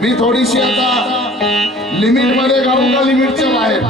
मी थोडीशी आता लिमिट मध्ये गाऊ का लिमिटच्या बाहेर?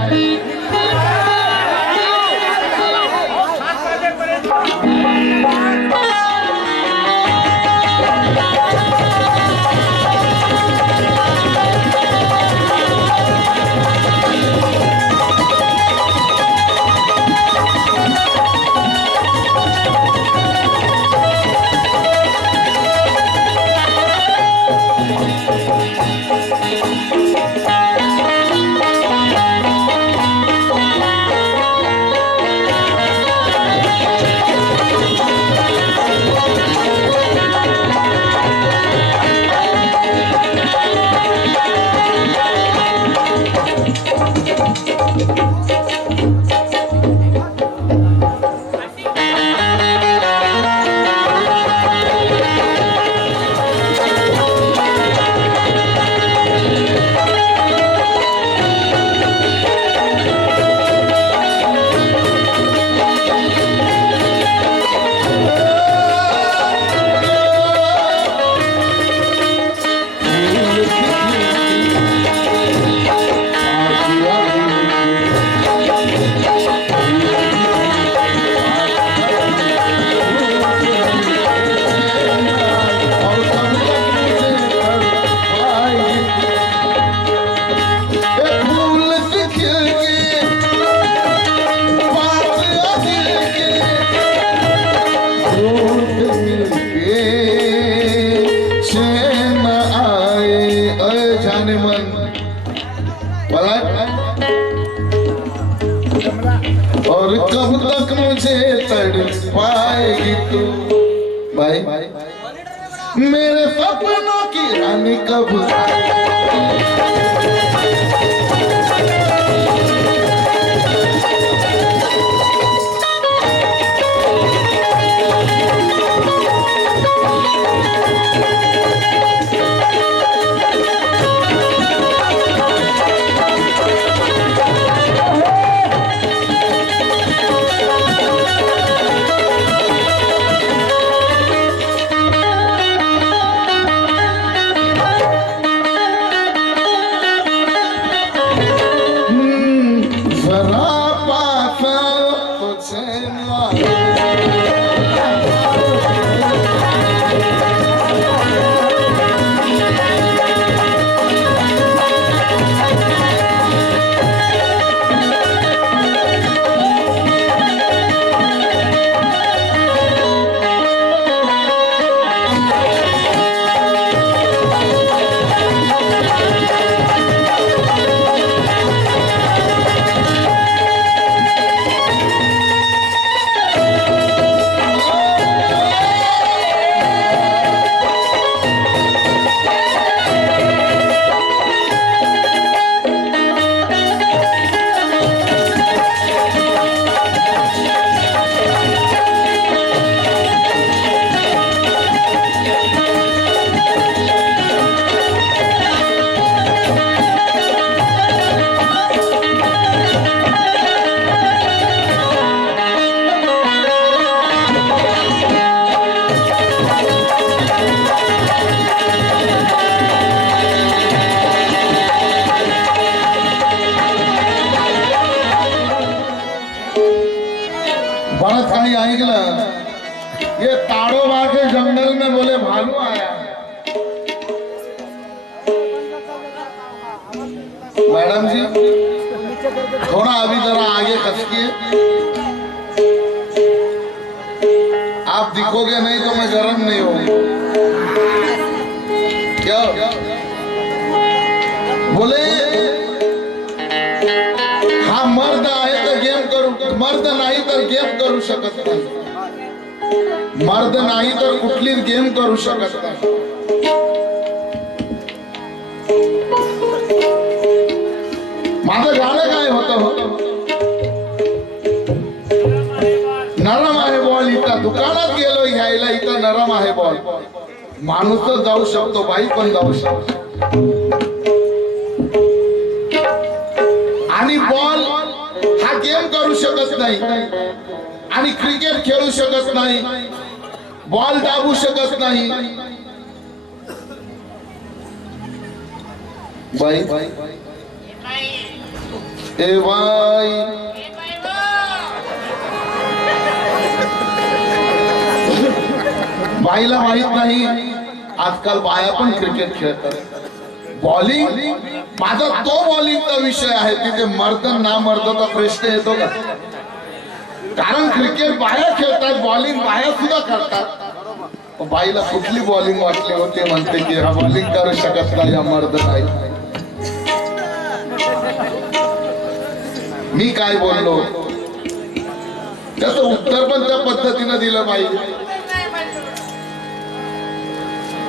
और कब तक मुझे तड़पाएगी तू भाई, मेरे सपनों की रानी कब ये ताड़ोबा के जंगल में बोले भालू आया। मैडम जी थोड़ा अभी जरा आगे खसकिए, आप दिखोगे नहीं तो मैं गर्म नहीं होंगी। क्या बोले? हा मर्द आहे तर गेम करू, मर्द नाही तर गेम करू शकत नाही, मर्द नाही तर कुठली गेम करू शकत नाही। माझं गाणं काय होतं? नरम आहे बॉल, इथं दुकानात गेलो घ्यायला, इथं नरम आहे बॉल, माणूस जाऊ शकतो, बाई पण जाऊ शकतो, आणि बॉल हा गेम करू शकत नाही, आणि क्रिकेट खेळू शकत नाही, बॉल दाबू शकत नाही. बाई ए बाई बाईला माहित नाही आजकाल बाया पण क्रिकेट खेळतात. बॉलिंग माझा तो बॉलिंगचा विषय आहे. तिथे मर्द ना मर्दचा प्रश्न येतो का? कारण क्रिकेट बाया खेळतात, बॉलिंग बाया सुद्धा करतात. बाईला कुठली बॉलिंग वाटली होते म्हणते की हा बॉलिंग करू शकत नाही, हा मर्द नाही. मी काय बोललो त्याचं उत्तर पण त्या पद्धतीनं दिलं पाहिजे.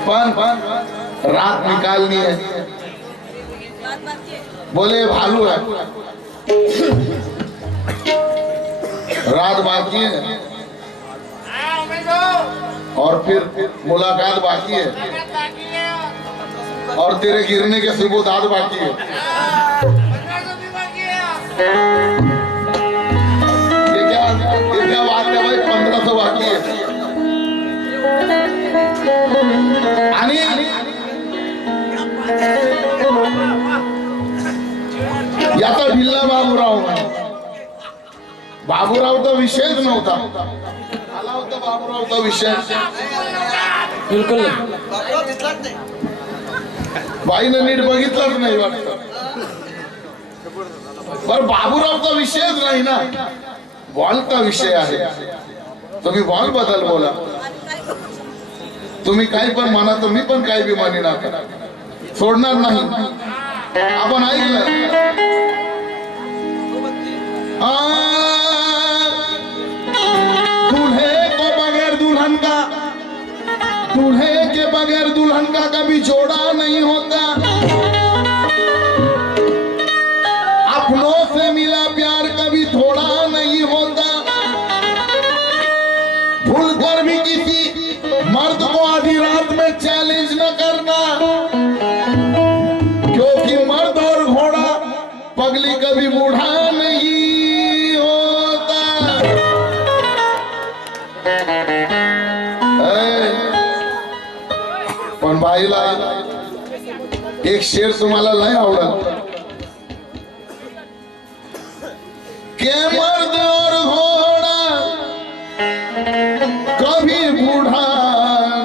पण रात निकालनी है. बोले भालू है, रात बाकी है और फिर मुलाकात बाकी है और तेरे गिरने के सुबोधात बाकी है. ये क्या बात है भाई? 1500 बाकी है. आणि याचा भिल्ला बाबूराव. बाबूरावचा विषयच नव्हता. आला होता बाबूरावचा विषय, बिलकुल बाईनं नीट बघितलंच नाही वाटतं. पण बाबूरावचा विषयच नाही ना, बॉलचा विषय आहे. तुम्ही बॉल बद्दल बोला, तुम्ही काही पण म्हणा, तर मी पण काही बी म्हणणार, सोडणार नाही. आपण ऐकलं दूल्हे को बगैर दुल्हन का, दूल्हे के बगैर दुल्हन का कभी जोड़ा नहीं होता. अपनों से मिला प्यार कभी थोड़ा नहीं होता. भूल कर भी किसी मर्द को आधी रात में चैलेंज न करना, क्योंकि मर्द और घोड़ा पगली कभी बूढ़ा नहीं होता. पण बाईला एक शेर तुम्हाला लय आवडत के मर्द और घोड़ा कभी बूढ़ा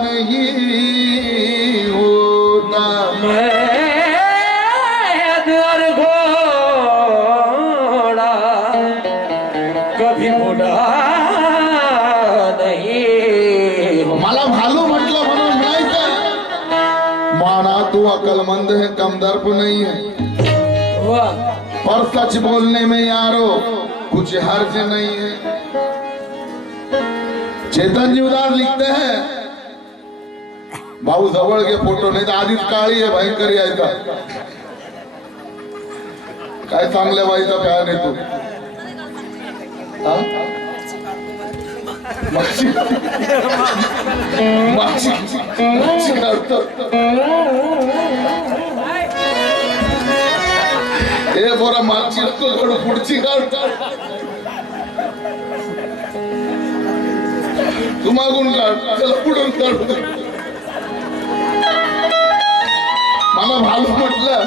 नहीं होता. मर्द और घोड़ा कभी बूढ़ा नहीं. मला भालू म्हटलं म्हणून नाही का? माना तू अकलमंद है, कमदर्प नहीं है, वाह पर सच बोलने में यारो कुछ हर्ज नहीं है. चेतन जीवदार लिखते हैं, भाऊ जवळ घे फोटो, नाही तर आधीच काळी आहे, भयंकर यायचा. काय चांगल्या बाईचा फॅन आहे तू. हा? मागची काढतो. हे बोरा मागची नको काढू, पुढची काढतो. तू मागून काढ, त्याला पुढून काढ. मला भालू म्हटलं,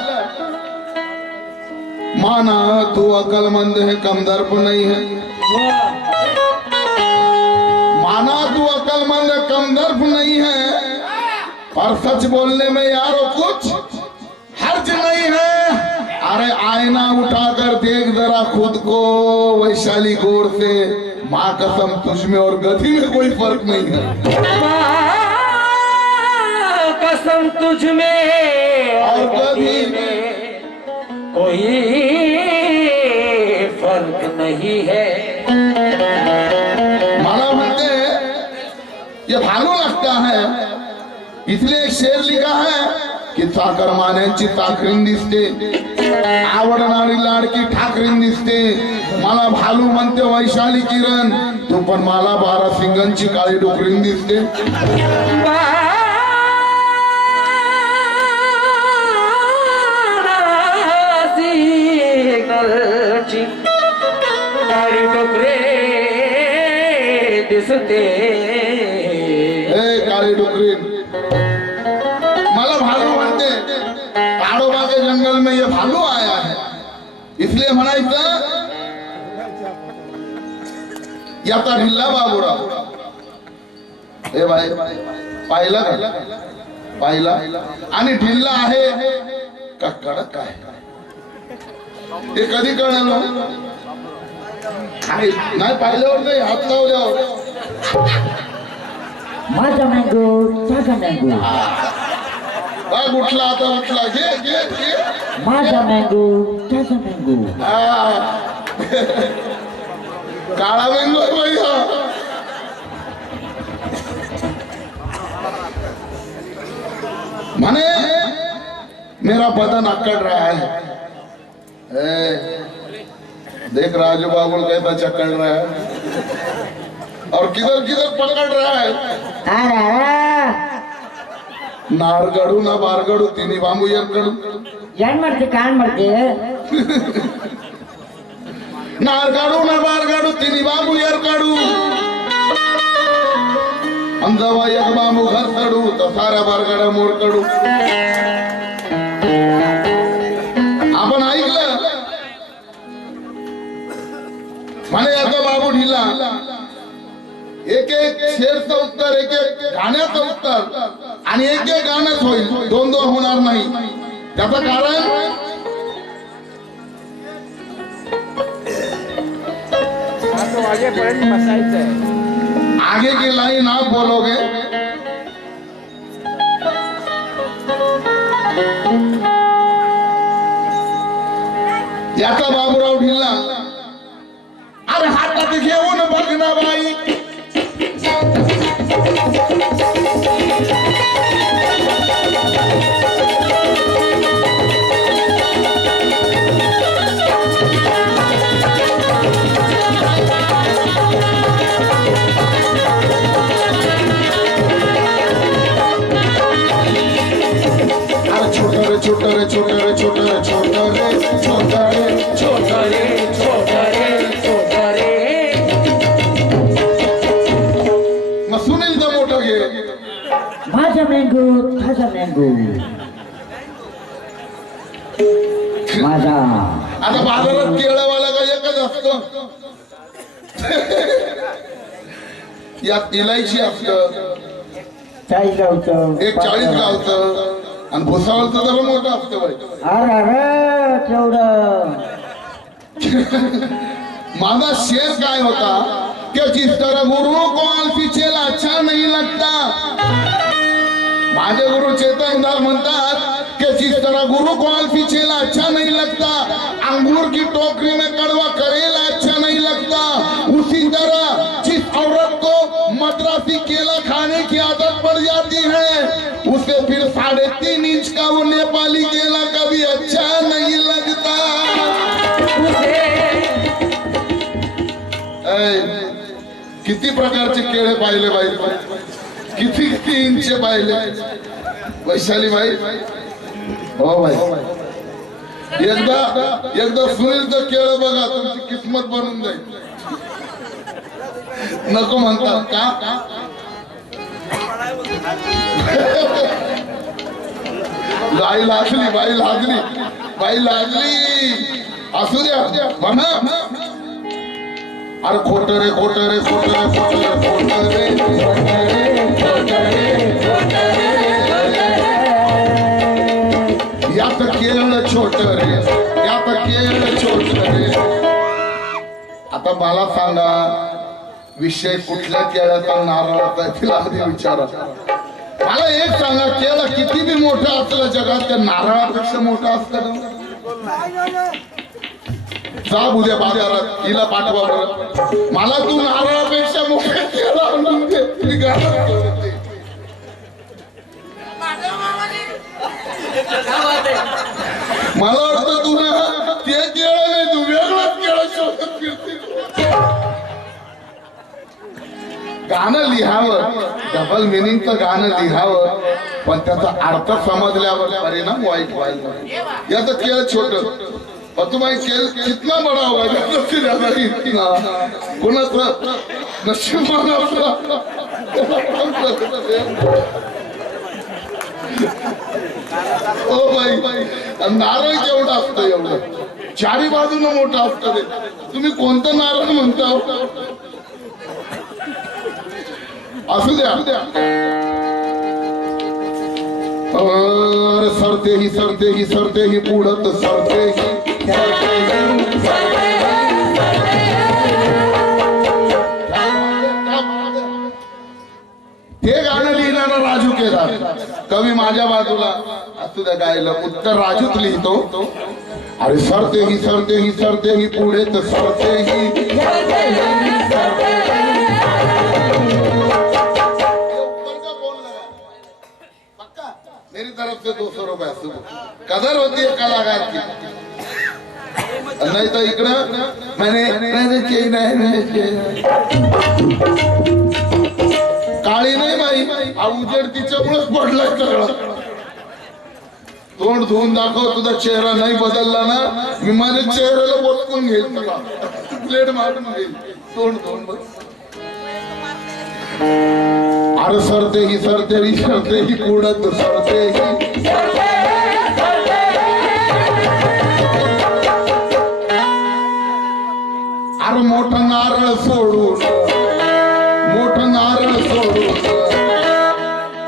माना तू अकलमंद है, कमदर्प नहीं है. माना तू अकलमंद कमदर्प नहीं है, पर सच बोलने में यारो कुछ हर्ज नहीं है. अरे आईना उठाकर देख जरा खुद को वैशाली गौर से, माँ कसम तुझ में और गधी में कोई फर्क नहीं है. कसम तुझ में और गधी में कोई फर्क नहीं है. मला म्हणते ये भालू लगता है, इसलिए एक शेर लिखा है की चाकर मान्यांची चाकरीन दिसते, आवडणारी लाडकी ठाकरीन दिसते. मला भालू म्हणते वैशाली किरण, तू पण मला 12 सिंगांची काळी डोकरीन दिसते. काळी डोकरे दिसते. ए काळी डुकरी मला भालू म्हणते ताड़ोबा के जंगल में ये भालू आया है इसलिए म्हणायचं याचा ढिल्ला बाबूराव ए बाई पाहिला का पाहिला आणि ढिल्ला आहे का कडक आहे ते कधी कळलं नाही पाहिल्यावर नाही हात लावल्यावर माझा मँगो ताजा मँगो बघ उठला आता उठला घे घे घे माझा मँगो ताजा मँगो काळा मँगो आहे बाई हा मने मेरा बदन अकड़ रहा है ए, देख राजू बाबुल कैसा चकड़ रहा है और किधर किधर पकड़ रहा है नारगडू ना बारगडू तिन्ही बांबू एरगडू ಏನ್ ಮಾಡ್ತಿ ಕಾಣ್ ಮಾಡ್ತಿ नारगडू ना बारगडू तिन्ही बांबू एरगडू अंधवा एक बांबू घरकडू तर साऱ्या बारगड्या मोरकडू आपण ऐकलं म्हणे याचा बाबू ढिला एक एक शेरचं उत्तर एक एक गाण्याचं उत्तर आणि एक एक गाणंच होईल दोन दोन होणार नाही त्याचं कारण वाजेपर्यंत बसायचंय आगे की लाइन आप बोलोगे याचा बाबूराव ढिल्ला अरे हातात घेऊन बघ ना बाई छोटा रे छोटा रे छोटा रे छोटा रे छोटा रे छोटा रे छोटा रे छोटा रे छोटा रे मग सुनील दा मोठा घे माझा मँगो ताजा मँगो माझा आता बाजारात केळवाला का एकच असतं यात इलायची असतं 40 गावचं एक 40 गावचं आणि भुसावळचं जरा मोठं असतं बाई अरे तेवढं माझा शेर काय होता कि जिस तरह गुरु को अल्फी चेला अच्छा नहीं लगता माझे गुरु चेतन दास म्हणतात कि जिस तरह गुरु को अल्फी चेला अच्छा नहीं लगता अंगूर की टोकरी में कड़वा करेला अच्छा नहीं लगता उसी तरह जिस औरत को मद्रासी केला खाने की आदत पड़ जाती है उसे फिर 3.5 इंच का वो नेपाली केला कभी अच्छा नहीं लगता किती प्रकारचे केळे पाहिले बाई किती किती इंच पाहिले वैशाली बाई हो बाई एकदा सुनीलचं केळं बघा तुमची किस्मत बनून जाईल नको म्हणतात का बाई लाजली बाई लाजली बाई लाजली असू द्या म्हणा अरे खोट रे खोट रे खोट रे खोट रे खोट रे खोट रे यात केरळ छोट रे यात केरळ छोट रे आता मला सांगा विषय कुठल्या केळ्याचा नारळाचा तिला आधी विचारा मला एक सांगा केळं किती बी मोठं असलं जगात त्या नारळापेक्षा मोठं असतं जा उद्या बाजारात हिला पाठवा बरं मला तू नारळापेक्षा मोठे केळं आणून दे मी गाणं बोलते. मला वाटतं तुला ते केळं नाही तू वेगळंच केळं शोधत फिरते गाणं लिहावं डबल मिनिंगचं गाणं लिहावं पण त्याचा अर्थ समजल्यावर परिणाम वाईट व्हायला याचं केळ छोट और तुम्हारी खेल कितना बड़ा होगा ज्यादा से ज्यादा इतना कोणाचा नशिबान असला ओ भाई नारळ केवढा असतं एवढं चारी बाजूनं मोठं असतं ते तुम्ही कोणतं नारळ म्हणता असू द्या सरते ही पुढत सरते ही ते गाणं लिहिणारा राजू केदार कवी माझ्या बाजूला असू द्या गायला उत्तर राजूच लिहितो अरे सरते ही पुढे तर सरते ही मेरी तरफ से 200 रुपये सुबह कदर होती है कलाकार की नहीं तो इकडं मैंने काळी नाही बाई हा उजेड तिच्यामुळेच पडलाय सगळं तोंड धुवून दाखव तुझा चेहरा नाही बदलला ना मी माझ्या चेहऱ्याला बोचकून घेईल तुला प्लेट मारून घेईल तोंड धुवून बघ अरे सरते ही पुढत सरते ही अरे मोठं नारळ सोडून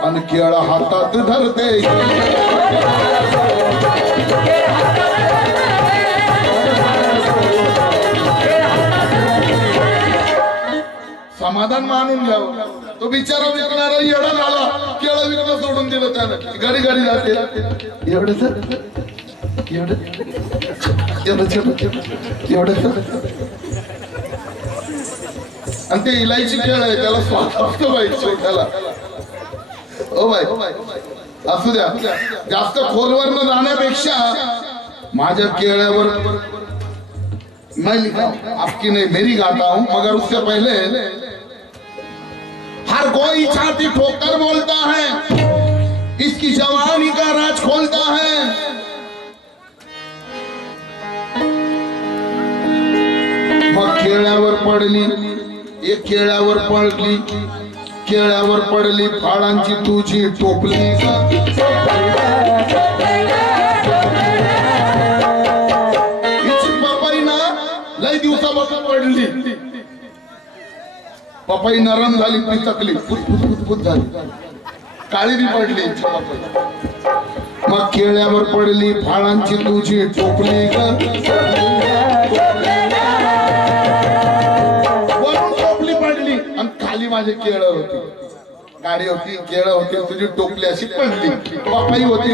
आणि केळ हातात धरते समाधान मानून घ्यावं तो बिचारा विकणारा येडा झाला केळं विकणं सोडून दिलं त्यानं गाडी जाते एवढं आणि ते इलायची केळ आहे त्याला स्वाद असतो बाई छोट्याला ओ बाई असू द्या जास्त खोलवर न जाण्यापेक्षा माझ्या केळ्यावर मैं लिखा आपकी नहीं मेरी गाता हूं मगर उससे पहले हर कोई छाती ठोकर बोलता है इसकी जवानी का राज खोलता है मग केळ्यावर पडली एक केळ्यावर पडली फाळांची तुझी टोपली पपई ना लय दिवसापासून पडली पपई नरम झाली पिचकली फुट झाली काळी बी पडली मग केळ्यावर पडली फाळांची तुझी टोपली वरून टोपली पडली आणि खाली माझे केळ होती गाडी होती केळ होती तुझी टोपली अशी पडली पपई होती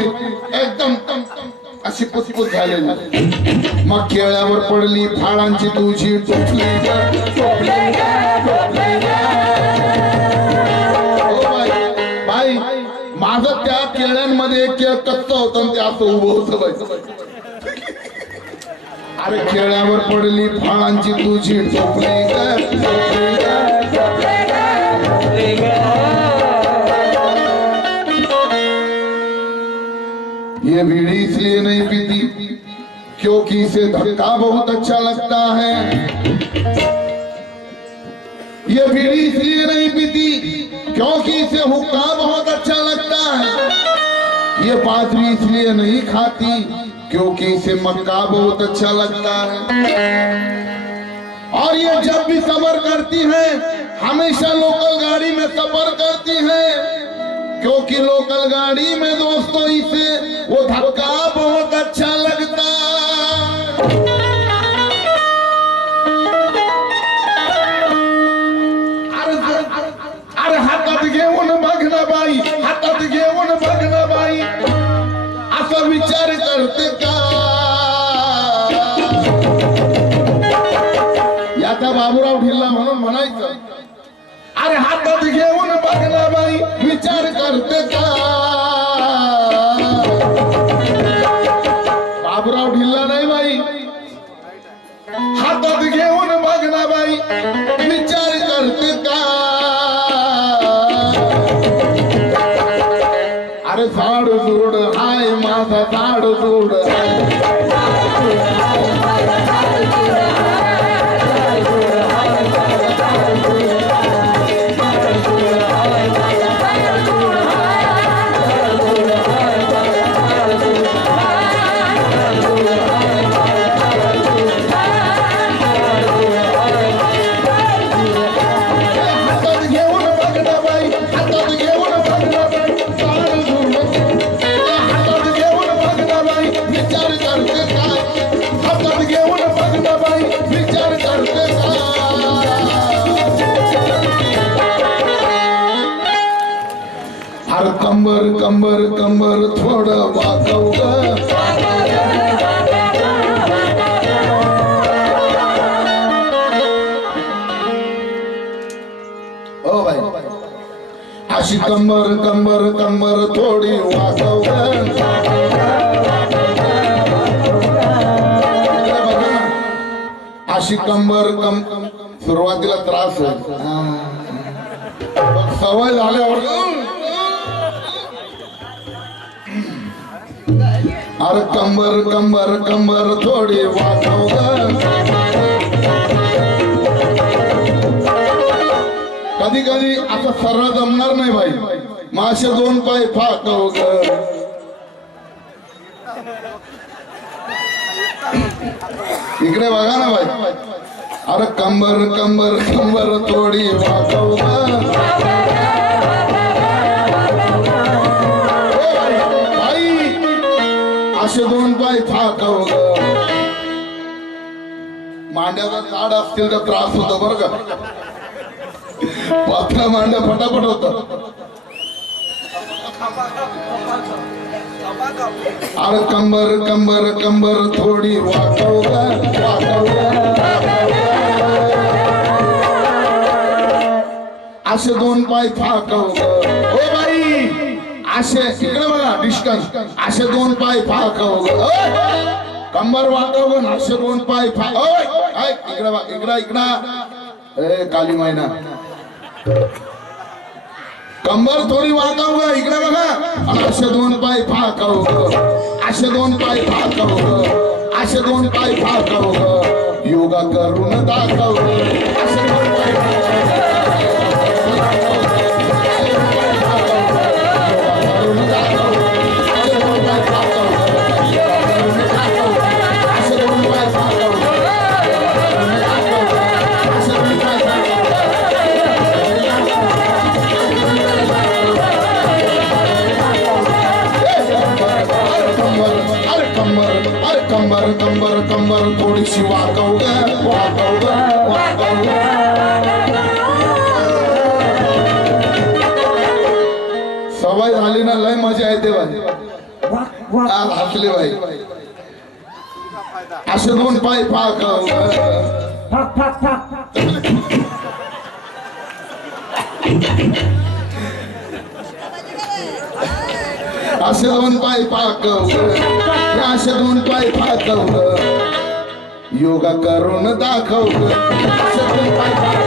एकदम अशी पुसपुस झालेली मग केळ्यावर पडली फाळांची तुझी टोपली बाई माझं त्या केळ्यांमध्ये एक केळ कच्चं होतं आणि ते असं उभं होतं बाई अरे केळ्यावर पडली फाळांची तुझी टोपली ये बीड़ी इसलिए नहीं पीती क्योंकि इसे धक्का बहुत अच्छा लगता है ये बीड़ी इसलिए नहीं पीती क्योंकि इसे हुक्का बहुत अच्छा लगता है ये बाजरी इसलिए नहीं खाती क्योंकि इसे मक्का बहुत अच्छा लगता है और ये जब भी सफर करती है हमेशा लोकल गाड़ी में सफर करती है क्योंकि लोकल गाड़ी में दोस्तों इसे वो धक्का बहुत अच्छा लगता अरे हातात घेऊन बघना बाई हातात घेऊन बघना बाई असा विचार करते का याचा बाबूराव ढिल्ला म्हणून म्हणायचं अरे हातात घेऊन बघना बाई विचार करते का बाबूराव ढिल्ला नाही बाई हातात घेऊन बघना बाई विचार करते का अरे झाड जोड हाय माझा झाड जोड कंबर कंबर कंबर थोडं वाकव ग ओ बाई अशी कंबर कंबर कंबर थोडी वाकव ग अशी कंबर सुरुवातीला त्रास होईल सवय झाल्यावर अरे कंबर कंबर कंबर थोडी वाकव कधी कधी असं सरळ जमणार नाही भाई मासे दोन पाय फाकव ग इकडे बघा ना भाई अरे कंबर कंबर कंबर थोडी वाकव भाई असे दोन पाय फाकव मांड्याचा झाड असतील तर त्रास होतो बरं का पातळा मांड्या फटाफट होत अरे कंबर कंबर कंबर थोडी वाकव असे दोन पाय फाकव ओ बाई असे इकडे बघा डिस्टन्स असे दोन पाय फाकव कंबर वाकव असे दोन पाय इकडे इकडा इकडा ए काली मैना कंबर थोडी वाकव इकडे बघा असे दोन पाय फाकव असे दोन पाय फाकव असे दोन पाय फाकव योगा करून दाखव असे दोन पाय कंबर कंबर कंबर थोडीशी वाकव वाकव वाकव सवय झाली ना लय मजा येते भाई आज हसले भाई असे दोन पाय फाकव फक फक फक असे दोन पाय फाकव असे दोन पाय फाकव योगा करून दाखव असे दोन पाय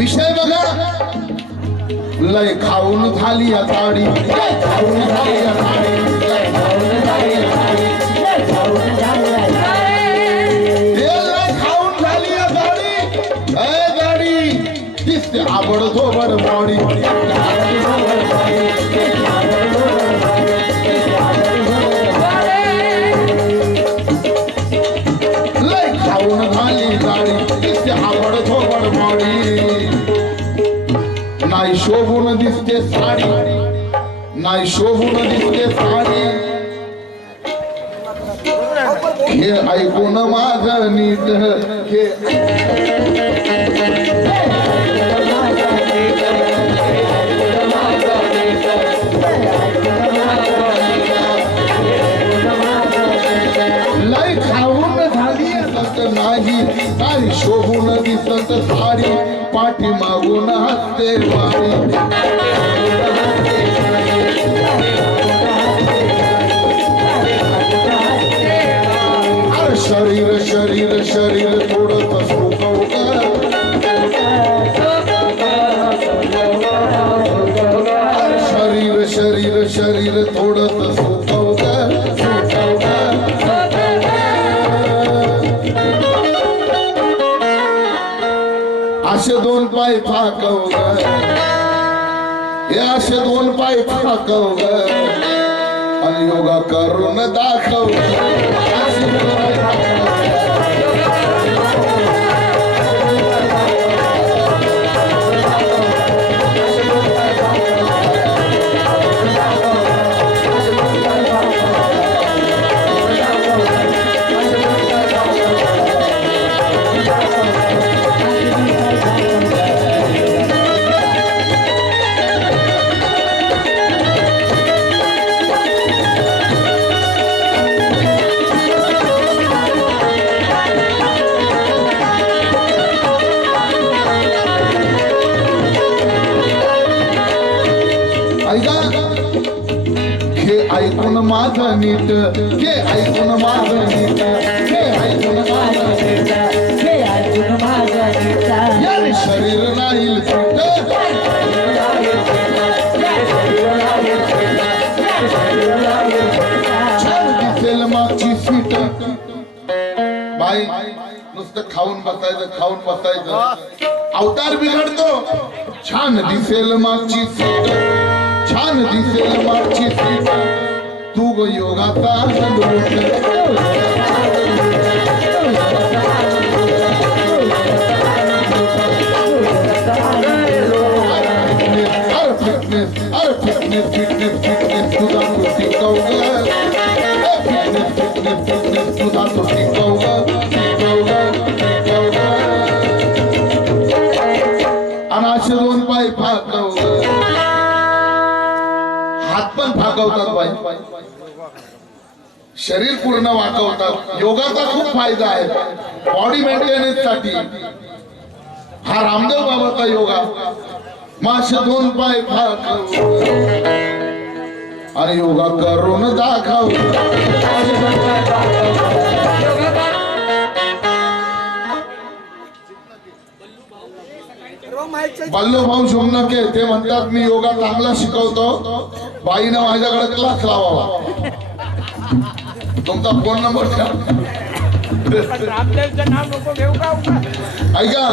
विषय बघा लय खाऊन झाली या साडी खाऊन झाली या साडी खाऊन झाली या साडी गाडी दिसते आबड धोबड बॉडी लय खाऊन झाली गाडी दिसते आबड धोबड बॉडी नाही शोभून दिसते साडी नाही शोभून दिसते साडी हे ऐकून माझं नीट हे लय खाऊन झाली असत नाही काही शोभून दिसत साडी पाठी मागून हसते वारी शरीर शरीर शरीर थोडं सुकव शरीर शरीर शरीर थोडं सुकव पाय फाकव ग हे असे दोन पाय फाकव ग आणि योगा करून दाखव असे दोन पाय फाकव ग. ऐकून माझं नीट हे ऐकून माझं नीट हे ऐकून माझं नीट हे ऐकून माझं नीट याने शरीर राहील फिट छान दिसेल मागची सीट बाई नुसतं खाऊन बसायचं अवतार बिघडतो छान दिसेल मागची सीट छान दिसेल मागची सीट तू ग योगाचा फिटनेस तुझा तो टिकव फिटनेस तुझा तो टिकव आणि असे दोन पाय फाकव हात पण फाकवतात बाई शरीर पूर्ण वाकवतात योगाचा खूप फायदा आहे बॉडी मेंटेनन्स साठी हा रामदेव बाबाचा योगा मासे दोन पाय फाकव आणि योगा करून दाखव बल्लू भाऊ शुभनके ते म्हणतात मी योगा चांगला शिकवतो बाईनं माझ्याकडे क्लास लावावा तुमचा फोन नंबर द्या रामदेवचं नाव नको घेऊ का ऐका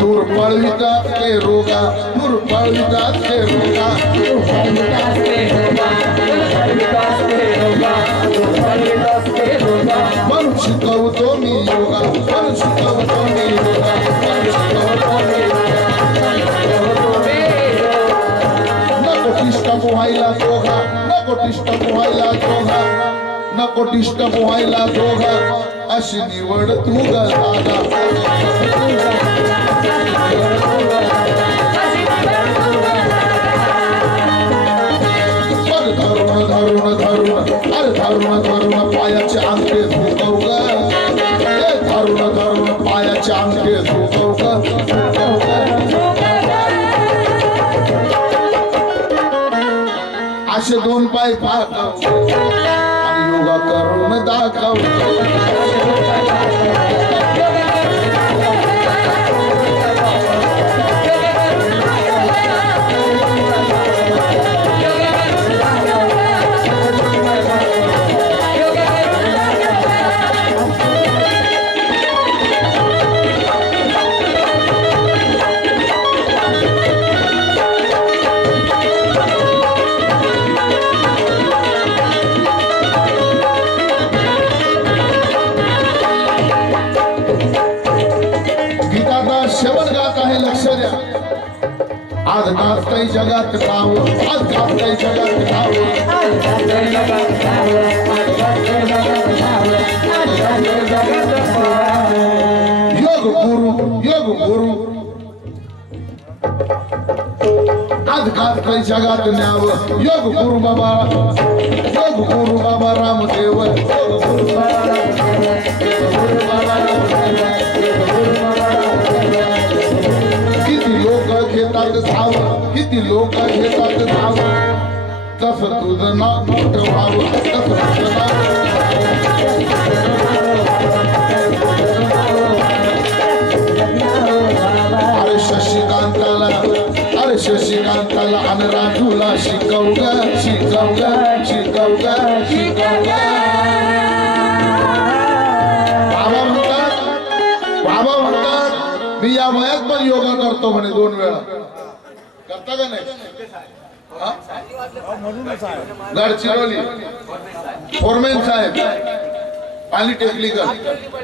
दूर पळवितात ते रोगा दूर पळवितात ते रोगा म्हणून शिकवतो मी योगा म्हणून शिकवतो मी योगा नको टिष्ट पोहायला दोघा नको टिष्ट पोहायला दोघा नको टिष्ट पोहायला दोघा अशी निवड तू ग दादा धरून धरून धरून अरे धरून धरून पायाचे अंगठे झुकव ग धरून धरून पायाचे अंगठे झुकव ग असे दोन पाय फाकव आणि योगा करून दाखव आज गाजतय जगात नाव आज गाजतय जगात नाव योग गुरु आज गाजतय जगात नाव योग गुरु बाबा रामदेव किती लोक घेतात धाव तसं तुझं नाव मोठं व्हावं तसं तुझं अरे शशिकांताला आणि राजूला शिकव ग बाबा योगा करतो म्हणे 2 वेळा करता का नाही हा? गडचिरोली फोरमेन साहेब पॉलिटेक्निकल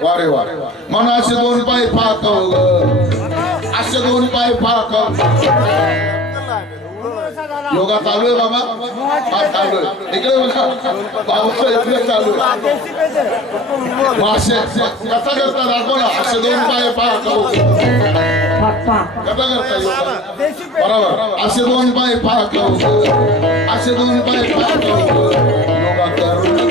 वारे वा म्हणून असे 2 पाय फाकव असे 2 पाय फाकव योगा चालू आहे बाबा हा चालू आहे इकडे बघा पाऊस इकडे चालू आहे असे कसा करता दाखव ना असे 2 पाय फाकव कसा करता योगा बरोबर असे 2 पाय फाकव असे 2 पाय फाकव योगा करू